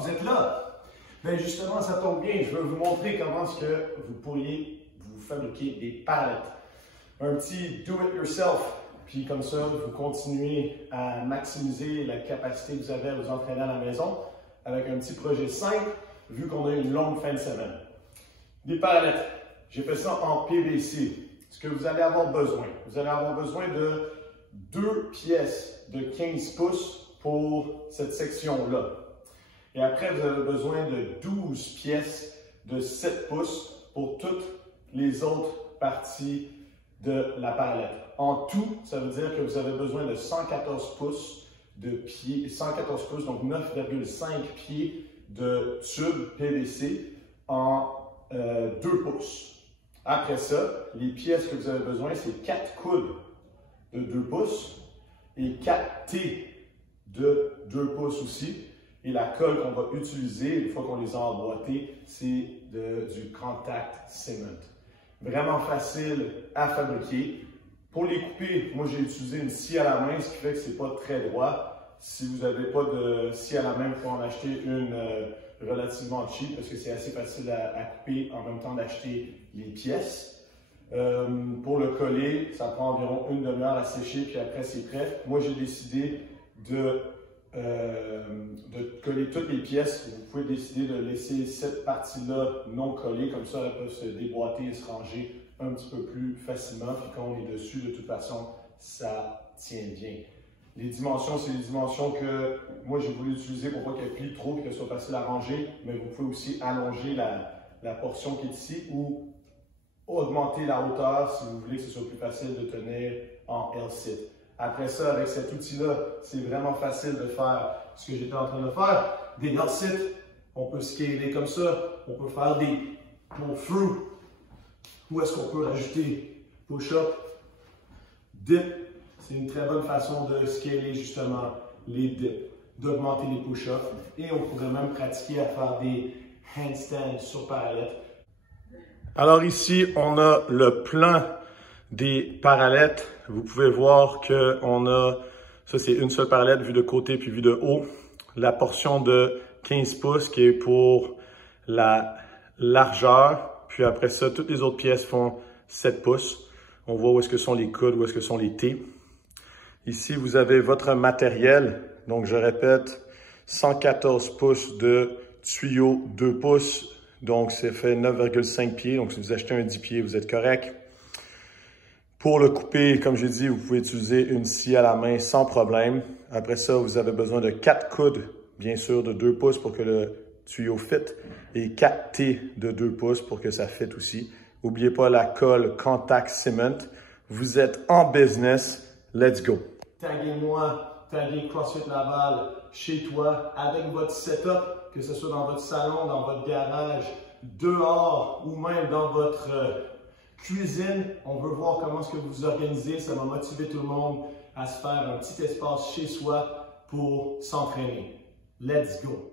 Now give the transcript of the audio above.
vous êtes là! Bien justement, ça tombe bien, je vais vous montrer comment est-ce que vous pourriez vous fabriquer des palettes. Un petit do-it-yourself, puis comme ça, vous continuez à maximiser la capacité que vous avez à vous entraîner à la maison avec un petit projet simple, vu qu'on a une longue fin de semaine. Des palettes, j'ai fait ça en PVC. Ce que vous allez avoir besoin, vous allez avoir besoin de 2 pièces de 15 pouces pour cette section-là. Et après, vous avez besoin de 12 pièces de 7 pouces pour toutes les autres parties de la palette. En tout, ça veut dire que vous avez besoin de 114 pouces de pieds, 114 pouces, donc 9,5 pieds de tube PVC en 2 pouces. Après ça, les pièces que vous avez besoin, c'est 4 coudes de 2 pouces et 4 T de 2 pouces aussi. Et la colle qu'on va utiliser, une fois qu'on les a emboîtés, c'est du contact cement. Vraiment facile à fabriquer. Pour les couper, moi j'ai utilisé une scie à la main, ce qui fait que c'est pas très droit. Si vous n'avez pas de scie à la main, vous pouvez en acheter une relativement cheap parce que c'est assez facile à couper en même temps d'acheter les pièces. Pour le coller, ça prend environ une demi-heure à sécher, puis après c'est prêt. Moi j'ai décidé de coller toutes les pièces. Vous pouvez décider de laisser cette partie-là non collée, comme ça elle peut se déboîter et se ranger un petit peu plus facilement, puis quand on est dessus, de toute façon, ça tient bien. Les dimensions, c'est les dimensions que moi j'ai voulu utiliser pour pas qu'elle plie trop et qu'elle soit facile à ranger, mais vous pouvez aussi allonger la portion qui est ici ou augmenter la hauteur si vous voulez que ce soit plus facile de tenir en L-sit. Après ça, avec cet outil-là, c'est vraiment facile de faire ce que j'étais en train de faire. Des L-sit, on peut scaler comme ça, on peut faire des pull-through. Où est-ce qu'on peut rajouter push-up, dip. C'est une très bonne façon de scaler justement les dips, d'augmenter les push-ups. Et on pourrait même pratiquer à faire des handstands sur palette. Alors ici, on a le plan des parallettes. Vous pouvez voir qu'on a, ça c'est une seule parallèle vue de côté puis vue de haut. La portion de 15 pouces qui est pour la largeur. Puis après ça, toutes les autres pièces font 7 pouces. On voit où est-ce que sont les coudes, où est-ce que sont les T. Ici, vous avez votre matériel. Donc, je répète, 114 pouces de tuyau 2 pouces. Donc, ça fait 9,5 pieds. Donc, si vous achetez un 10 pieds, vous êtes correct. Pour le couper, comme j'ai dit, vous pouvez utiliser une scie à la main sans problème. Après ça, vous avez besoin de 4 coudes, bien sûr, de 2 pouces pour que le tuyau fit et 4 T de 2 pouces pour que ça fit aussi. N'oubliez pas la colle Contact Cement. Vous êtes en business. Let's go! Taguez-moi, taguez CrossFit Laval chez toi avec votre setup, que ce soit dans votre salon, dans votre garage, dehors ou même dans votre cuisine. On veut voir comment est-ce que vous vous organisez. Ça va motiver tout le monde à se faire un petit espace chez soi pour s'entraîner. Let's go!